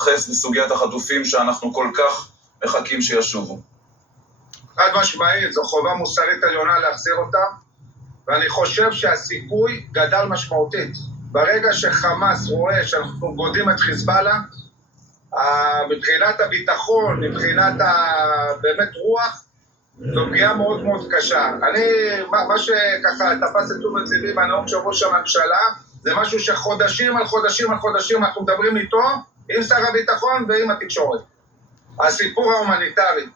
להתייחס לסוגיית החטופים שאנחנו כל כך מחכים שישובו. חד משמעית, זו חובה מוסרית עליונה להחזיר אותם, ואני חושב שהסיכוי גדל משמעותית. ברגע שחמאס רואה שאנחנו גודים את חיזבאללה, מבחינת הביטחון, מבחינת באמת רוח, זו פגיעה מאוד מאוד קשה. מה שככה תפס את תשומת ליבי בנאום של ראש הממשלה, זה משהו שחודשים על חודשים על חודשים אנחנו מדברים איתו, עם שר הביטחון ועם התקשורת. הסיפור ההומניטרי,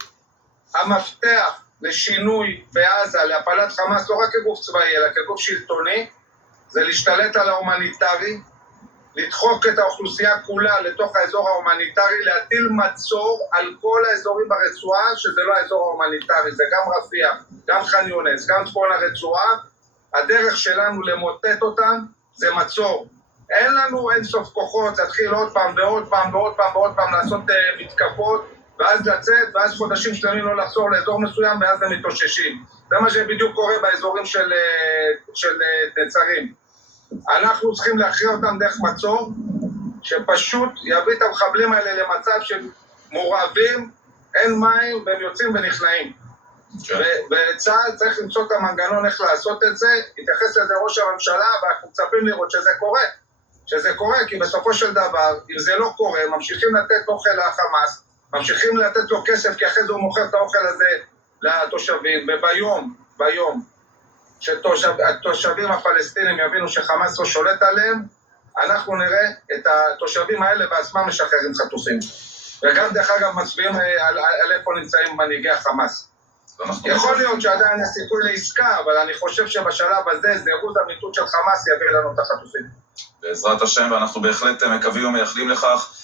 המפתח לשינוי בעזה, להפלת חמאס, לא רק כגוף צבאי, אלא כגוף שלטוני, זה להשתלט על ההומניטרי, לדחוק את האוכלוסייה כולה לתוך האזור ההומניטרי, להטיל מצור על כל האזורים ברצועה, שזה לא האזור ההומניטרי, זה גם רפיח, גם ח'אן יונס, גם צפון הרצועה. הדרך שלנו למוטט אותם זה מצור. אין לנו אין סוף כוחות, להתחיל עוד פעם ועוד פעם ועוד פעם ועוד פעם לעשות מתקפות, ואז לצאת, ואז חודשים שלמים לא לחזור לאזור מסוים, ואז הם מתאוששים. זה מה שבדיוק קורה באזורים של נצרים. אנחנו צריכים להכריע אותם דרך מצור, שפשוט יביא את המחבלים האלה למצב שמורעבים, אין מים, והם יוצאים ונכנעים. וצה"ל צריך למצוא את המנגנון איך לעשות את זה, יתייחס לזה ראש הממשלה, ואנחנו מצפים לראות שזה קורה, כי בסופו של דבר, אם זה לא קורה, ממשיכים לתת אוכל לחמאס, ממשיכים לתת לו כסף, כי אחרי זה הוא מוכר את האוכל הזה לתושבים, וביום שהתושבים הפלסטינים יבינו שחמאס לא שולט עליהם, אנחנו נראה את התושבים האלה בעצמם משחררים חטופים. וגם דרך אגב מצביעים על איפה נמצאים מנהיגי החמאס. יכול להיות שעדיין יש סיכוי לעסקה, אבל אני חושב שבשלב הזה זירוז המיטוט של חמאס יביא לנו את החטופים. בעזרת השם, ואנחנו בהחלט מקווים ומייחלים לכך.